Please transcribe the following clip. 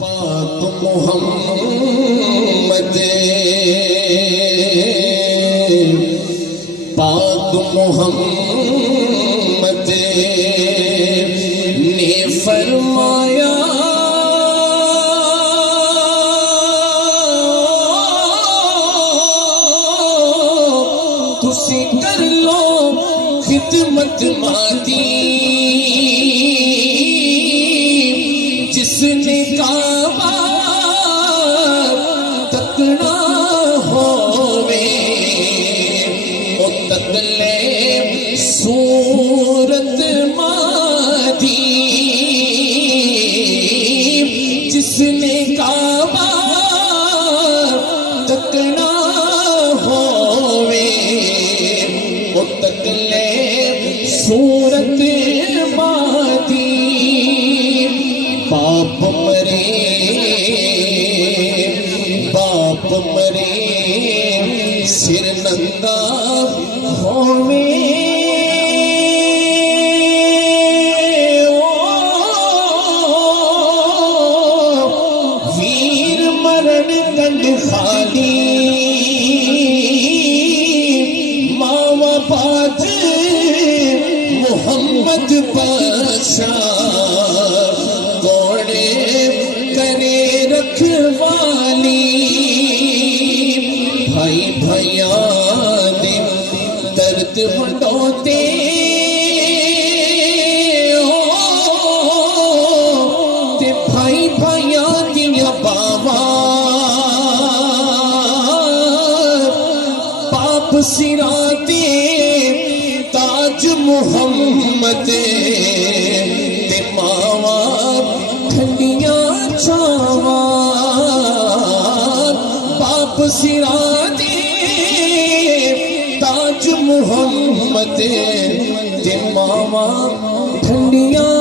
پاک محمد پاک محمد نے فرمایا تسی کر لو خدمت مادی جس نے کعبہ تکنا ہووے او تکلے صورت مادی جس نے کعبہ تکنا ہووے او تکلے صورت مادی باپ مرے سر ننگا ہووے ویر مرن گنڈ خالی ماوا پاج محمد پاشا کوڑے کرے رکھوالی بھائی بھائیاں دے درد وڈوتے تے بھائی بھائیاں دیا باواں باپ سراں تے تاج محمد تے ماواں ٹھنڈیاں چھاواں باپ سراں تے تاج محمد تے ماواں ٹھنڈیاں